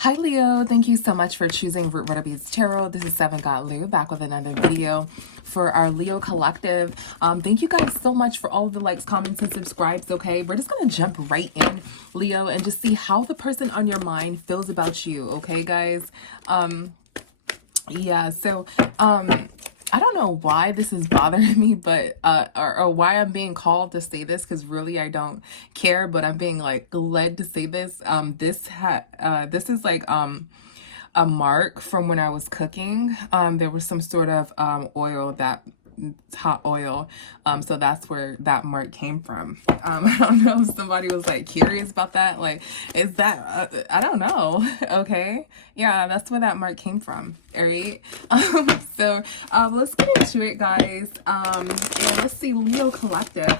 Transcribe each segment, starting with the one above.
Hi Leo, thank you so much for choosing Root Beads Tarot. This is Seven God Lou back with another video for our Leo collective. Thank you guys so much for all of the likes, comments, and subscribes. Okay, we're just gonna jump right in, Leo, and just see how the person on your mind feels about you. Okay, guys. Yeah. So, I don't know why this is bothering me, but or why I'm being called to say this, because really I don't care, but I'm being like led to say this. This is like a mark from when I was cooking. There was some sort of oil that hot oil, so that's where that mark came from. I don't know if somebody was like curious about that, like, is that I don't know. Okay, yeah, that's where that mark came from. All right. So let's get into it, guys. And let's see, Leo collective,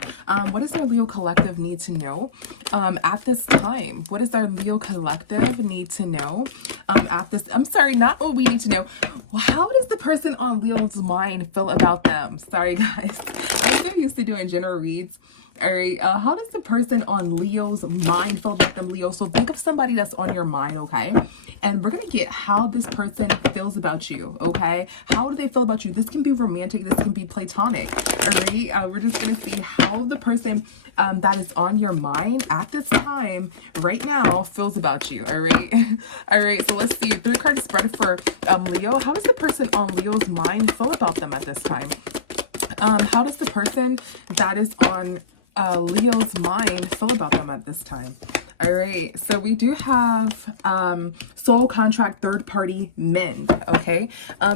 what does our Leo collective need to know at this time? What does our Leo collective need to know at this, I'm sorry, not what we need to know. How does the person on Leo's mind feel about them? Sorry, guys. I'm so used to doing general reads. All right. How does the person on Leo's mind feel about them, Leo? So think of somebody that's on your mind, okay? And we're going to get how this person feels about you, okay? How do they feel about you? This can be romantic. This can be platonic, all right? We're just going to see how the person that is on your mind at this time, right now, feels about you, all right? All right, so let's see. 3-card spread for Leo. How does the person on Leo's mind feel about them at this time? How does the person that is on Leo's mind feel about them at this time? All right, so we do have soul contract, third party mend. Okay,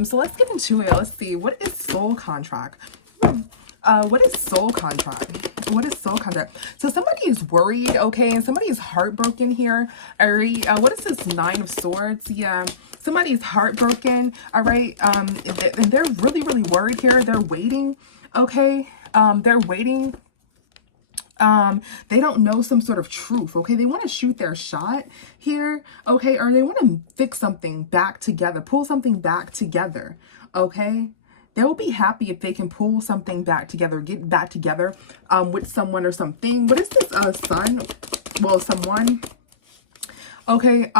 so let's get into it. Let's see, what is soul contract? What is soul contract? What is soul contract? So somebody is worried, okay, and somebody is heartbroken here. All right, what is this 9 of Swords? Yeah, somebody is heartbroken. All right, and they're really, really worried here. They're waiting, okay. They're waiting. They don't know some sort of truth, okay? They want to shoot their shot here, okay? Or they want to fix something back together, pull something back together, okay? They will be happy if they can pull something back together, get back together with someone or something. What is this, son? Well, someone. Okay,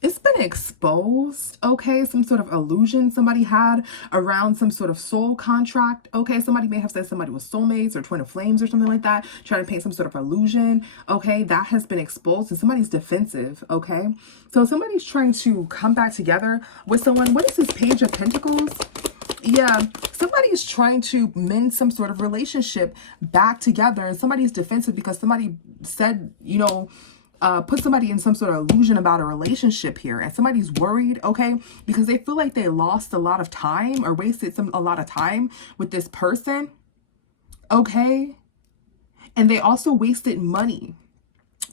it's been exposed, okay? Some sort of illusion somebody had around some sort of soul contract, okay? Somebody may have said somebody was soulmates or twin of flames or something like that, trying to paint some sort of illusion, okay? That has been exposed and somebody's defensive, okay? So somebody's trying to come back together with someone. What is this Page of Pentacles? Yeah, somebody's trying to mend some sort of relationship back together, and somebody's defensive because somebody said, you know, put somebody in some sort of illusion about a relationship here, and somebody's worried, okay, because they feel like they lost a lot of time or wasted a lot of time with this person, okay, and they also wasted money.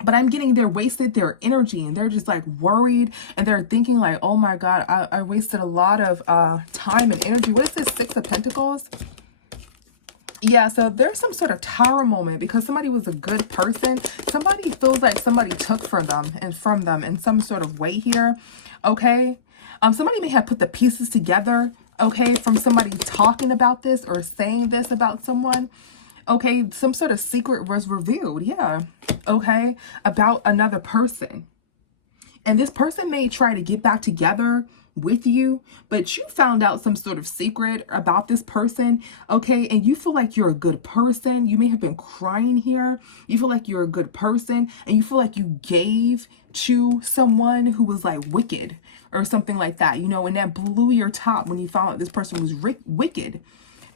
But I'm getting they're wasted their energy, and they're just like worried, and they're thinking like, oh my God, I wasted a lot of time and energy. What is this 6 of Pentacles? Yeah, so there's some sort of tower moment because somebody was a good person. Somebody feels like somebody took from them in some sort of way here, okay? Somebody may have put the pieces together, okay, from somebody talking about this or saying this about someone, okay? Some sort of secret was revealed, yeah, okay, about another person. And this person may try to get back together with you, but you found out some sort of secret about this person, okay? And you feel like you're a good person. You may have been crying here. You feel like you're a good person, and you feel like you gave to someone who was like wicked or something like that, you know, and that blew your top when you found out this person was wicked.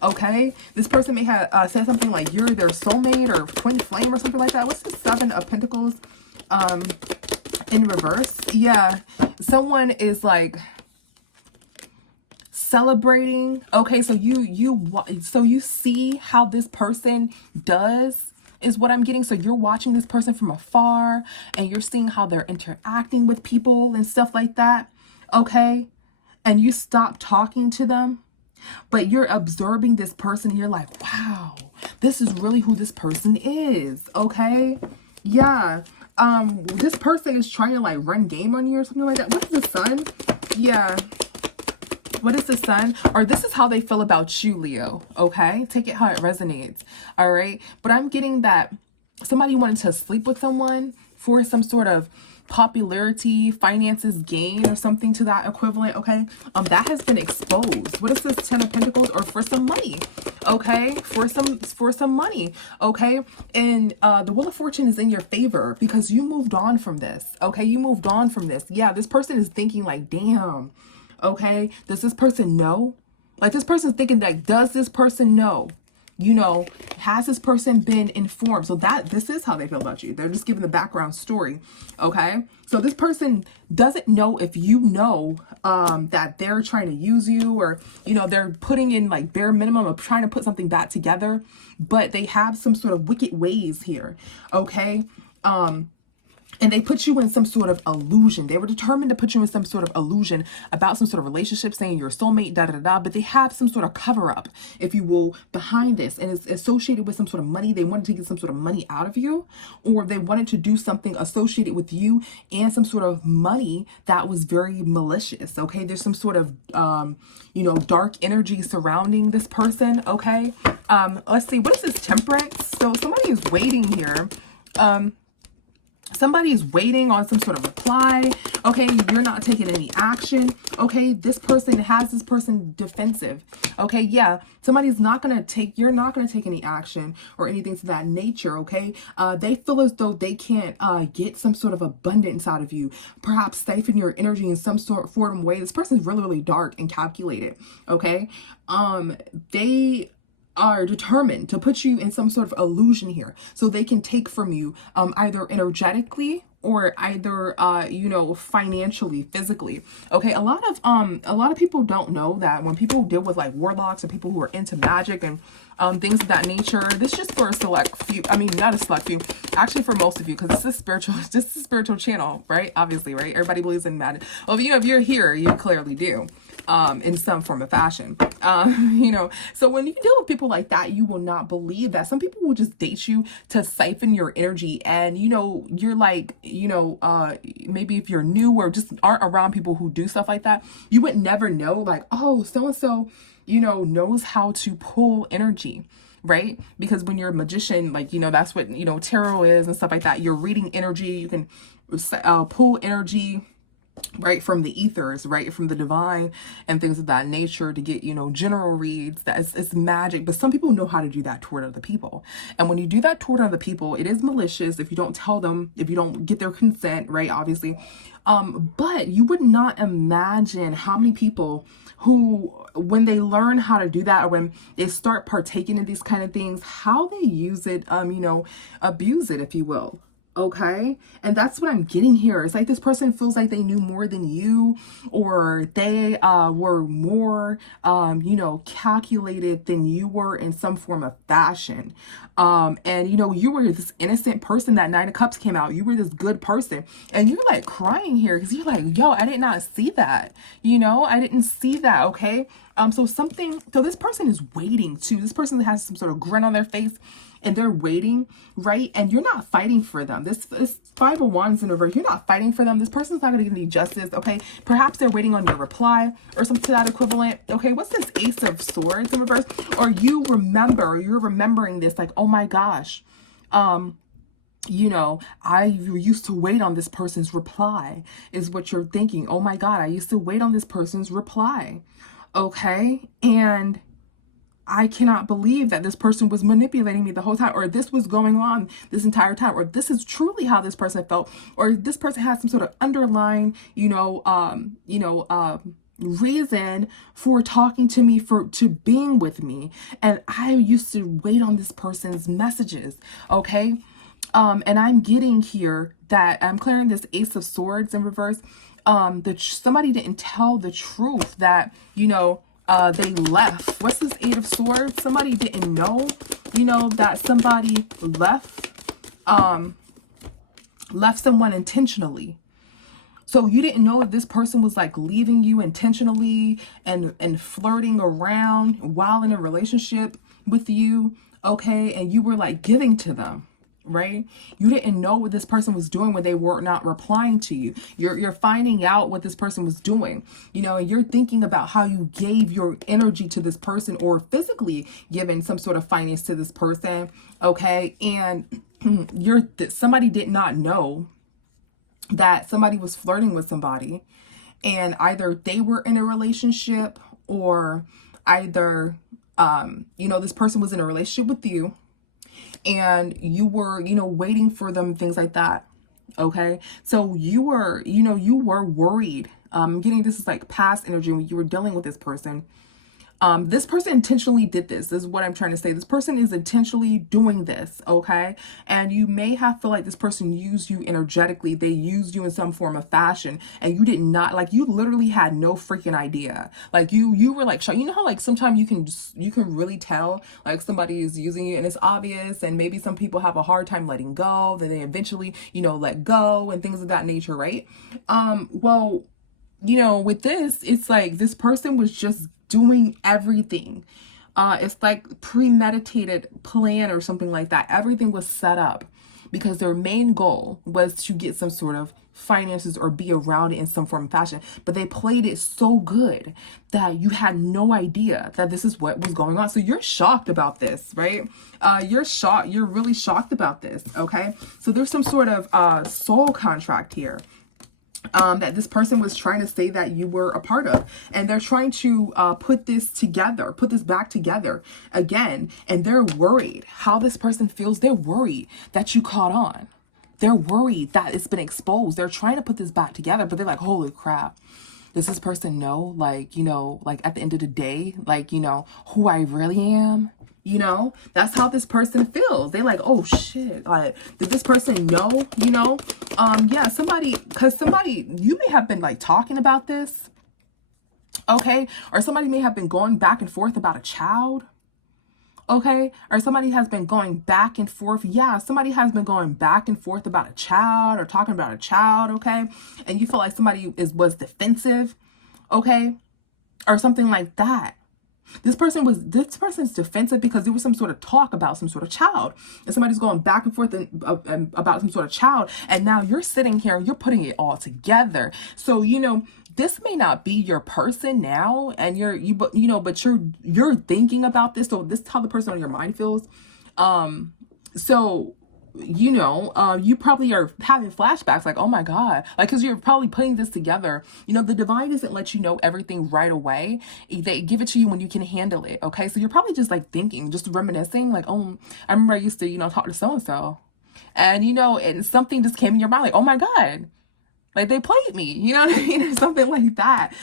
Okay, this person may have said something like you're their soulmate or twin flame or something like that. What's the 7 of Pentacles in reverse? Yeah, someone is like celebrating, okay? So you see how this person does is what I'm getting. So you're watching this person from afar, and you're seeing how they're interacting with people and stuff like that, okay? And you stop talking to them, but you're observing this person, and you're like, wow, this is really who this person is, okay? Yeah, this person is trying to like run game on you or something like that. What's the Sun? Yeah. What is the Sun? Or this is how they feel about you, Leo, okay? Take it how it resonates, all right? But I'm getting that somebody wanted to sleep with someone, for some sort of popularity, finances gain, or something to that equivalent. Okay, that has been exposed. What is this 10 of Pentacles? Or for some money. Okay, for some money. Okay, and the Wheel of Fortune is in your favor because you moved on from this. Okay, you moved on from this. Yeah, this person is thinking like, damn. Okay, does this person know? Like, this person's thinking like, does this person know? You know, has this person been informed? So this is how they feel about you. They're just giving the background story. Okay, so this person doesn't know if you know that they're trying to use you, or you know, they're putting in like bare minimum of trying to put something back together, but they have some sort of wicked ways here. Okay, and they put you in some sort of illusion. They were determined to put you in some sort of illusion about some sort of relationship, saying you're a soulmate, da da da da. But they have some sort of cover up, if you will, behind this, and it's associated with some sort of money. They wanted to get some sort of money out of you, or they wanted to do something associated with you and some sort of money that was very malicious. Okay, there's some sort of you know, dark energy surrounding this person. Okay, let's see, what is this Temperance? So somebody is waiting here. Somebody is waiting on some sort of reply. Okay, you're not taking any action. Okay, this person has this person defensive. Okay, yeah, somebody's not gonna take, you're not gonna take any action or anything to that nature. Okay, they feel as though they can't get some sort of abundance out of you, perhaps siphon your energy in some sort of way. This person's really, really dark and calculated. Okay, they are determined to put you in some sort of illusion here so they can take from you either energetically or either you know, financially, physically. Okay, a lot of people don't know that when people deal with like warlocks or people who are into magic and things of that nature, this is just for a select few. I mean, not a select few, actually for most of you, because this is a spiritual channel, right? Obviously, right? Everybody believes in magic. Well, you know, if you're here, you clearly do. In some form of fashion. You know, so when you deal with people like that, you will not believe that. Some people will just date you to siphon your energy, and you know, you're like, you know, maybe if you're new or just aren't around people who do stuff like that, you would never know, like, oh, so and so, you know, knows how to pull energy, right? Because when you're a magician, like, you know, that's what, you know, tarot is and stuff like that. You're reading energy. You can pull energy, right, from the ethers, right, from the divine and things of that nature, to get, you know, general reads. That it's magic, but some people know how to do that toward other people. And when you do that toward other people, it is malicious if you don't tell them, if you don't get their consent, right, obviously. But you would not imagine how many people who, when they learn how to do that, or when they start partaking in these kind of things, how they use it, you know, abuse it, if you will. Okay, and that's what I'm getting here. It's like this person feels like they knew more than you, or they were more you know, calculated than you were in some form of fashion. And you know, you were this innocent person. That Nine of Cups came out, you were this good person, and you're like crying here because you're like, yo, I did not see that. You know, I didn't see that. Okay, so this person is waiting too. This person has some sort of grin on their face, and they're waiting, right? And you're not fighting for them. This Five of Wands in reverse, you're not fighting for them. This person's not going to get any justice, okay? Perhaps they're waiting on your reply or something to that equivalent, okay? What's this Ace of Swords in reverse? Or you're remembering this, like, oh my gosh, you know, I used to wait on this person's reply, is what you're thinking. Oh my God, I used to wait on this person's reply, okay? And I cannot believe that this person was manipulating me the whole time, or this was going on this entire time, or this is truly how this person felt, or this person has some sort of underlying, reason for talking to me, to being with me. And I used to wait on this person's messages. Okay. And I'm getting here that I'm clearing this Ace of Swords in reverse. Somebody didn't tell the truth that, you know, they left. What's this Eight of Swords? Somebody didn't know, you know, that somebody left someone intentionally. So you didn't know if this person was like leaving you intentionally and flirting around while in a relationship with you, okay? And you were like giving to them, right? You didn't know what this person was doing when they were not replying to you. You're finding out what this person was doing, you know, and you're thinking about how you gave your energy to this person, or physically given some sort of finance to this person, okay? And somebody did not know that somebody was flirting with somebody, and either they were in a relationship, or either this person was in a relationship with you, and you were, waiting for them, things like that. Okay. So you were worried. Getting this is like past energy when you were dealing with this person. This person intentionally did this. This is what I'm trying to say. This person is intentionally doing this, okay? And you may have feel like this person used you energetically. They used you in some form of fashion, and you did not, like, you literally had no freaking idea. Like you were like, you know how like sometimes you can really tell like somebody is using you and it's obvious, and maybe some people have a hard time letting go. Then they eventually, let go and things of that nature, right? Well, with this, it's like this person was just doing everything. It's like premeditated plan or something like that. Everything was set up because their main goal was to get some sort of finances or be around it in some form of fashion. But they played it so good that you had no idea that this is what was going on. So you're shocked about this, right? You're shocked. You're really shocked about this. Okay. So there's some sort of soul contract here. That this person was trying to say that you were a part of, and they're trying to put this back together again, and they're worried how this person feels. They're worried that you caught on. They're worried that it's been exposed. They're trying to put this back together, but they're like, holy crap, does this person know, like, like at the end of the day, like, who I really am? That's how this person feels. They like, oh shit, like, did this person know? Yeah, somebody, you may have been like talking about this, okay? Or somebody may have been going back and forth about a child, okay? Or somebody has been going back and forth. Yeah, somebody has been going back and forth about a child or talking about a child, okay? And you feel like somebody was defensive, okay? Or something like that. This person's defensive because there was some sort of talk about some sort of child, and somebody's going back and forth about some sort of child, and now you're sitting here and you're putting it all together. So this may not be your person now, and but you're thinking about this. So this is how the person on your mind feels. So you probably are having flashbacks like, oh my God, like, because you're probably putting this together. The divine doesn't let you know everything right away. They give it to you when you can handle it. Okay. So you're probably just like thinking, just reminiscing, like, oh, I remember I used to, talk to so-and-so, and, and something just came in your mind, like, oh my God, like they played me, you know what I mean? Or something like that,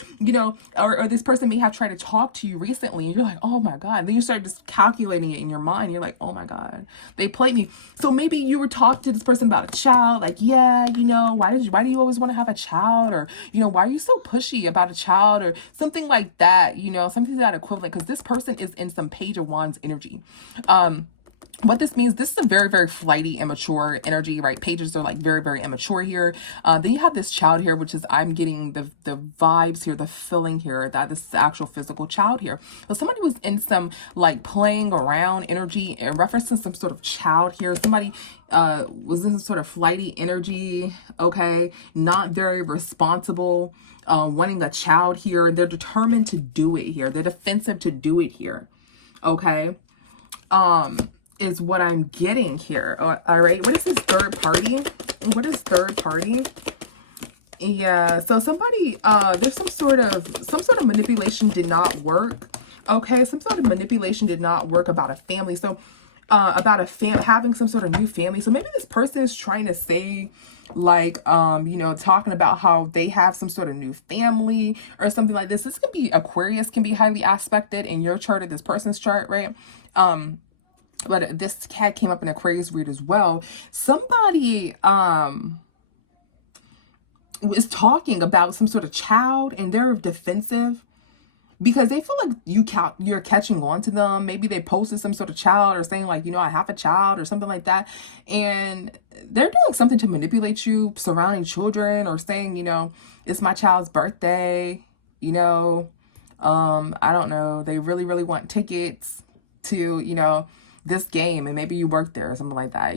or this person may have tried to talk to you recently, and you're like, oh my God. Then you start just calculating it in your mind. You're like, oh my God, they played me. So maybe you were talking to this person about a child, like, yeah, why do you always want to have a child? Or, why are you so pushy about a child? Or something like that, something to that equivalent, because this person is in some Page of Wands energy. What this means, this is a very, very flighty, immature energy, right? Pages are like very, very immature here. Then you have this child here, which is, I'm getting the vibes here, the feeling here that this is the actual physical child here. So somebody was in some like playing around energy and referencing some sort of child here. Somebody was in some sort of flighty energy, okay? Not very responsible, wanting a child here. They're determined to do it here. They're defensive to do it here, okay? Is what I'm getting here. All right. What is this third party? What is third party? Yeah. So somebody, there's some sort of manipulation did not work. Okay. Some sort of manipulation did not work about a family. So, about having some sort of new family. So maybe this person is trying to say, like, talking about how they have some sort of new family or something like this. This could be Aquarius, can be highly aspected in your chart or this person's chart, right? But this cat came up in Aquarius read as well. Somebody is talking about some sort of child, and they're defensive because they feel like you're catching on to them. Maybe they posted some sort of child or saying like, I have a child or something like that, and they're doing something to manipulate you surrounding children, or saying, it's my child's birthday, I don't know, they really, really want tickets to, this game, and maybe you work there or something like that.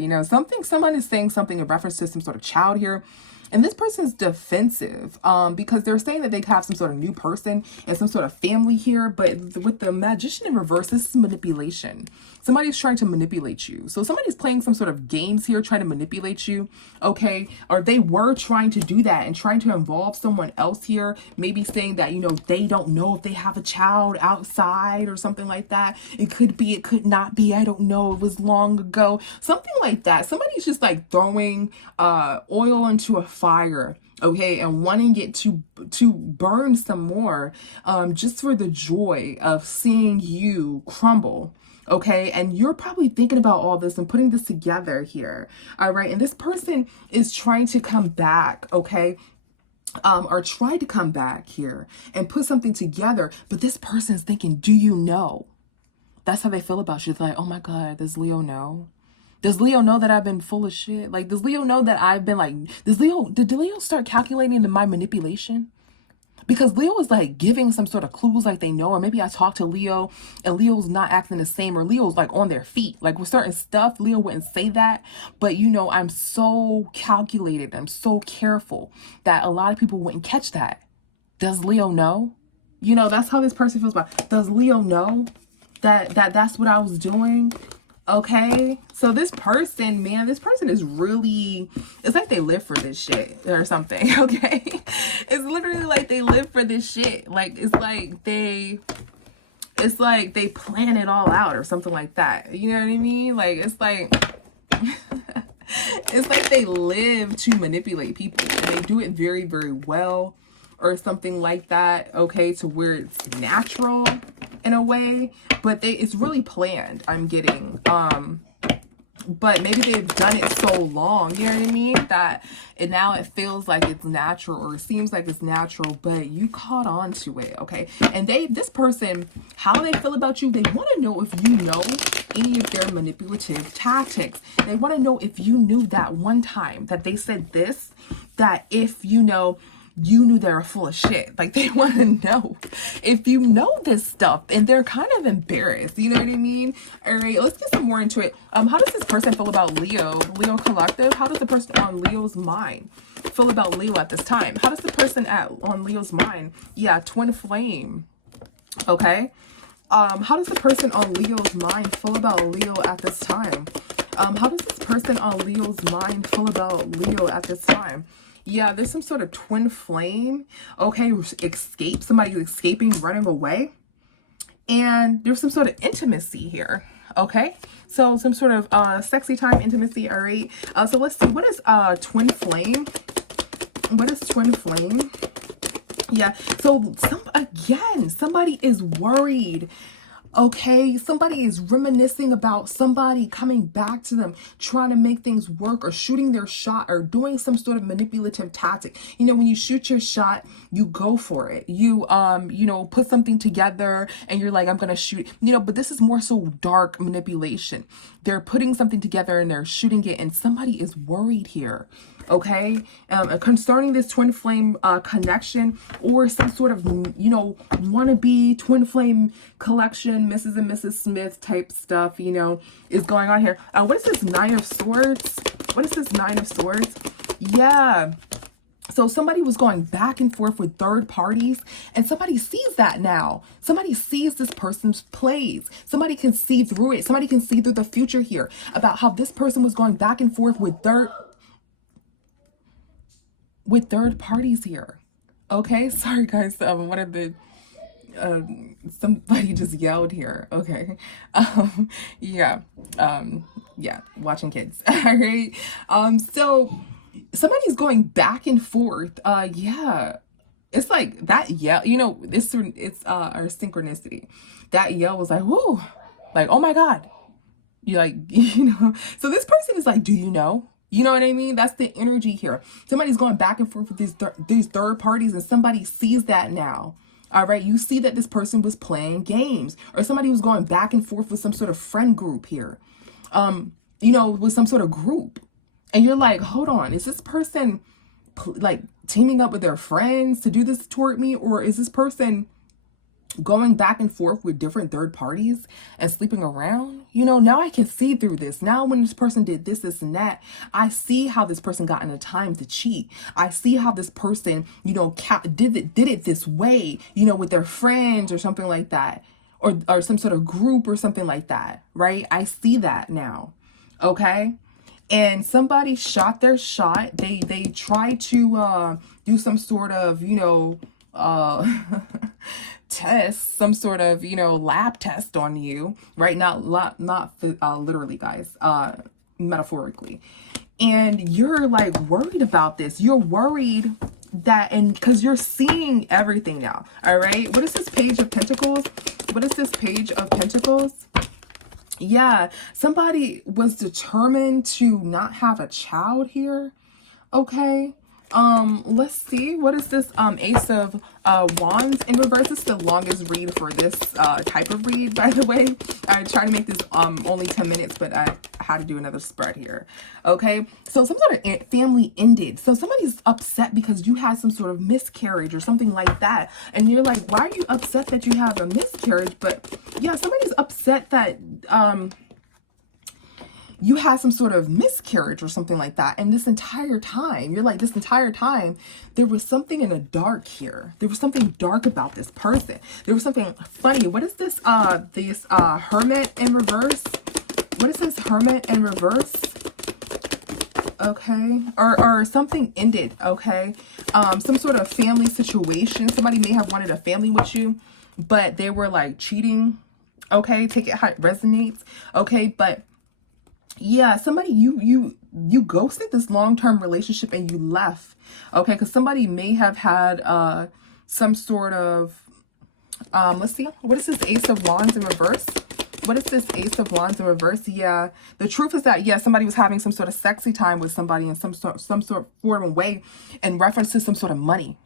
Someone is saying something in reference to some sort of child here. And this person's defensive because they're saying that they have some sort of new person and some sort of family here. But with the Magician in reverse, this is manipulation. Somebody's trying to manipulate you. So somebody's playing some sort of games here, trying to manipulate you, okay? Or they were trying to do that and trying to involve someone else here. Maybe saying that, you know, they don't know if they have a child outside or something like that. It could be, it could not be. I don't know. It was long ago. Something like that. Somebody's just like throwing oil into a fire, okay, and wanting it to burn some more, just for the joy of seeing you crumble. Okay, and you're probably thinking about all this and putting this together here. All right, and this person is trying to come back, okay, or try to come back here and put something together. But this person is thinking, do you know? That's how they feel about you. It's like, oh my God, does Leo know? Does Leo know that I've been full of shit? Like, does Leo know that I've been like, did Leo start calculating my manipulation? Because Leo is like giving some sort of clues like they know, or maybe I talked to Leo and Leo's not acting the same, or Leo's like on their feet. Like with certain stuff, Leo wouldn't say that. But you know, I'm so calculated, I'm so careful that a lot of people wouldn't catch that. Does Leo know? You know, that's how this person feels about it. Does Leo know that's what I was doing? Okay, so this person, man, this person is really, it's like they live for this shit or something, okay? It's literally like they live for this shit. Like, it's like they plan it all out or something like that. You know what I mean? Like, it's like, it's like they live to manipulate people. And they do it very, very well or something like that, okay, to where it's natural in a way, but it's really planned, I'm getting. But maybe they've done it so long, you know what I mean, that now it feels like it's natural, or it seems like it's natural, but you caught on to it, okay? And this person, how they feel about you, they want to know if you know any of their manipulative tactics. They want to know if you knew that one time that they said this, that if you know, you knew they were full of shit. Like, they want to know if you know this stuff, and they're kind of embarrassed. You know what I mean? All right, let's get some more into it. How does this person feel about Leo collective? How does the person on Leo's mind feel about Leo at this time? How does the person on Leo's mind? Yeah, twin flame. Okay. How does the person on Leo's mind feel about Leo at this time? How does this person on Leo's mind feel about Leo at this time? Yeah, there's some sort of twin flame. Okay, escape. Somebody escaping, running away. And there's some sort of intimacy here. Okay, so some sort of sexy time intimacy. All right. So let's see. What is twin flame? What is twin flame? Yeah. So somebody is worried. Okay, somebody is reminiscing about somebody coming back to them, trying to make things work, or shooting their shot, or doing some sort of manipulative tactic. You know, when you shoot your shot, you go for it. You know, put something together and you're like, I'm gonna shoot, you know, but this is more so dark manipulation. They're putting something together and they're shooting it, and somebody is worried here. Okay, concerning this twin flame connection, or some sort of, you know, wannabe twin flame collection, Mrs. and Mrs. Smith type stuff, you know, is going on here. What is this Nine of Swords? What is this Nine of Swords? Yeah. So somebody was going back and forth with third parties, and somebody sees that now. Somebody sees this person's plays. Somebody can see through it. Somebody can see through the future here about how this person was going back and forth with third parties here. Okay, sorry guys, one of the somebody just yelled here. Okay. Yeah, watching kids. All right. So somebody's going back and forth. Yeah, it's like that yell, you know, it's our synchronicity. That yell was like, whoo, like, oh my God. You like, you know, so this person is like, do you know? You know what I mean? That's the energy here. Somebody's going back and forth with these third parties, and somebody sees that now. All right. You see that this person was playing games, or somebody was going back and forth with some sort of friend group here. You know, with some sort of group. And you're like, hold on, is this person like teaming up with their friends to do this toward me? Or is this person going back and forth with different third parties and sleeping around. You know, now I can see through this. Now when this person did this, this, and that, I see how this person got in a time to cheat. I see how this person, you know, did it this way, you know, with their friends or something like that, or some sort of group or something like that, right? I see that now. Okay. And somebody shot their shot. They tried to do some sort of, you know, test, some sort of, you know, lab test on you, right? Not literally, guys, metaphorically. And you're like worried about this. You're worried that, and because you're seeing everything now. All right. What is this Page of Pentacles? What is this Page of Pentacles? Yeah, somebody was determined to not have a child here. Okay. Let's see. What is this Ace of Wands in reverse? It's the longest read for this type of read, by the way. I tried to make this only 10 minutes, but I had to do another spread here. Okay. So some sort of family ended. So somebody's upset because you had some sort of miscarriage or something like that. And you're like, why are you upset that you have a miscarriage? But yeah, somebody's upset that you had some sort of miscarriage or something like that. And this entire time, you're like, this entire time, there was something in the dark here. There was something dark about this person. There was something funny. What is this, Hermit in reverse? What is this Hermit in reverse? Okay. Or something ended, okay? Some sort of family situation. Somebody may have wanted a family with you, but they were like cheating. Okay, take it how it resonates. Okay, but yeah, somebody, you ghosted this long-term relationship and you left. Okay, because somebody may have had some sort of let's see, what is this Ace of Wands in reverse? What is this Ace of Wands in reverse? Yeah, the truth is that, yeah, somebody was having some sort of sexy time with somebody in some sort of way in reference to some sort of money.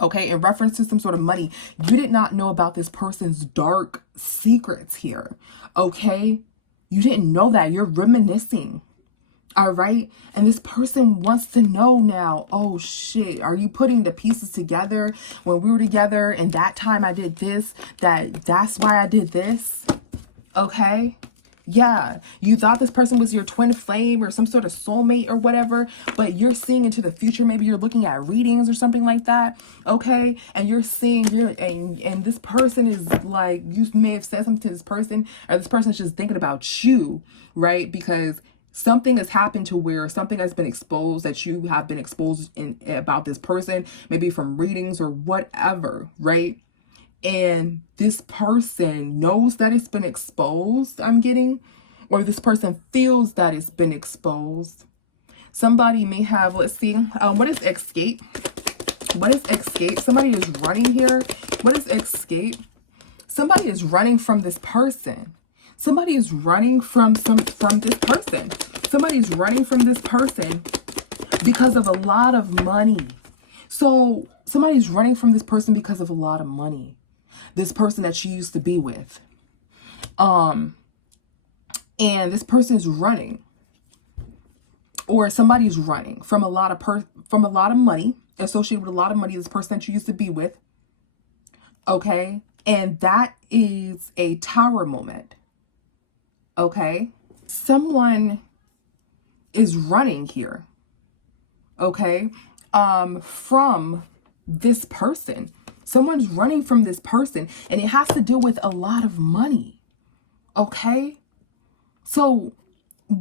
Okay, in reference to some sort of money. You did not know about this person's dark secrets here. Okay, you didn't know that. You're reminiscing. All right. And this person wants to know now, oh shit, are you putting the pieces together? When we were together and that time I did this, that's why I did this. Okay. Yeah, you thought this person was your twin flame or some sort of soulmate or whatever, but you're seeing into the future. Maybe you're looking at readings or something like that. Okay. And you're seeing and this person is like, you may have said something to this person, or this person's just thinking about you, right? Because something has happened to where something has been exposed, that you have been exposed in about this person, maybe from readings or whatever, right? And this person knows that it's been exposed, I'm getting, or this person feels that it's been exposed. Somebody may have, let's see, what is escape? What is escape? Somebody is running here. What is escape? Somebody is running from this person. Somebody is running from this person. Somebody is running from this person because of a lot of money. So somebody's running from this person because of a lot of money. This person that you used to be with. And this person is running. Or somebody's running from a lot of money, associated with a lot of money, this person that you used to be with. Okay? And that is a tower moment. Okay? Someone is running here. Okay? From this person. Someone's running from this person, and it has to do with a lot of money. Okay? So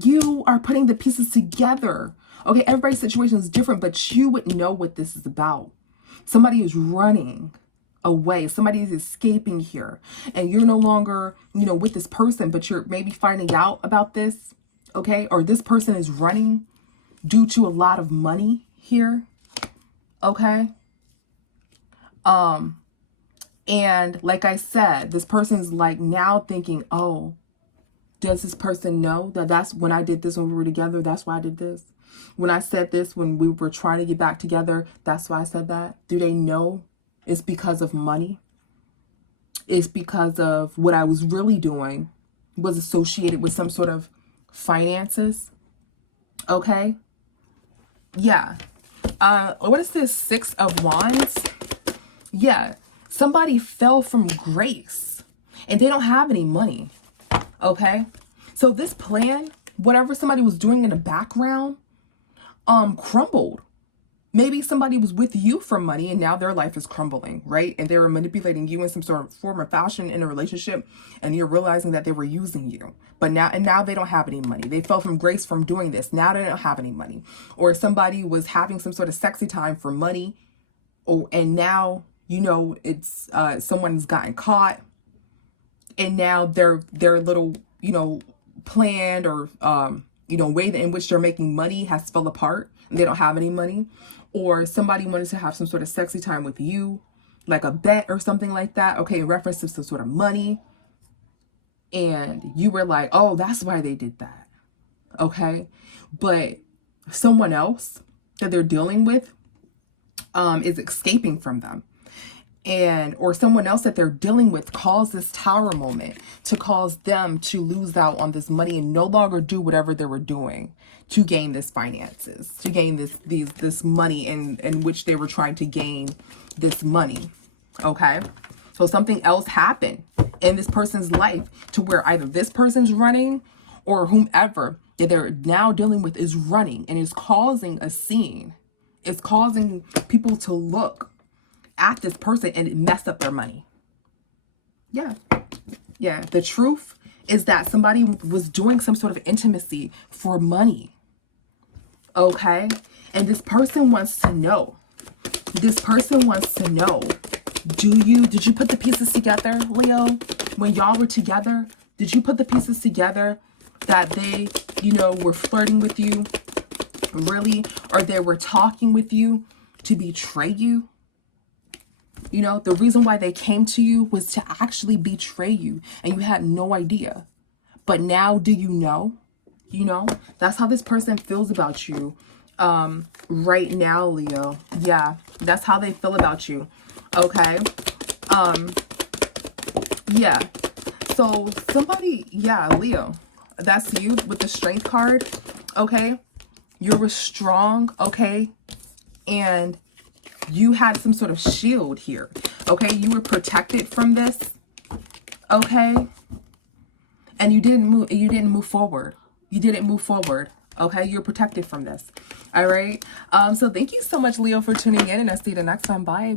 you are putting the pieces together. Okay, everybody's situation is different, but you would know what this is about. Somebody is running away. Somebody is escaping here, and you're no longer, with this person, but you're maybe finding out about this. Okay? Or this person is running due to a lot of money here. Okay? And like I said, this person's like now thinking, oh, does this person know that that's when I did this when we were together? That's why I did this. When I said this, when we were trying to get back together, that's why I said that. Do they know it's because of money? It's because of what I was really doing was associated with some sort of finances. Okay. Yeah. What is this? Six of Wands? Yeah. Somebody fell from grace and they don't have any money. Okay? So this plan, whatever somebody was doing in the background, crumbled. Maybe somebody was with you for money and now their life is crumbling, right? And they were manipulating you in some sort of form or fashion in a relationship, and you're realizing that they were using you. But now they don't have any money. They fell from grace from doing this. Now they don't have any money. Or somebody was having some sort of sexy time for money, and now, it's someone's gotten caught, and now their little, planned or way in which they're making money has fell apart and they don't have any money. Or somebody wanted to have some sort of sexy time with you, like a bet or something like that, okay, in reference to some sort of money, and you were like, oh, that's why they did that, okay? But someone else that they're dealing with is escaping from them, or someone else that they're dealing with caused this tower moment to cause them to lose out on this money and no longer do whatever they were doing to gain this finances, to gain this money in which they were trying to gain this money. Okay? So something else happened in this person's life to where either this person's running or whomever that they're now dealing with is running and is causing a scene. It's causing people to look at this person and mess up their money. Yeah. The truth is that somebody was doing some sort of intimacy for money. Okay? And this person wants to know. Did you put the pieces together, Leo? When y'all were together, did you put the pieces together that they, were flirting with you? Really? Or they were talking with you to betray you? The reason why they came to you was to actually betray you, and you had no idea. But now, do you know? That's how this person feels about you right now, Leo. Yeah, that's how they feel about you. Okay. Yeah. So somebody, Leo, that's you with the Strength card. Okay. You're strong. Okay. And you had some sort of shield here. Okay. You were protected from this. Okay. And you didn't move forward. Okay. You're protected from this. All right. So thank you so much, Leo, for tuning in, and I'll see you the next time. Bye.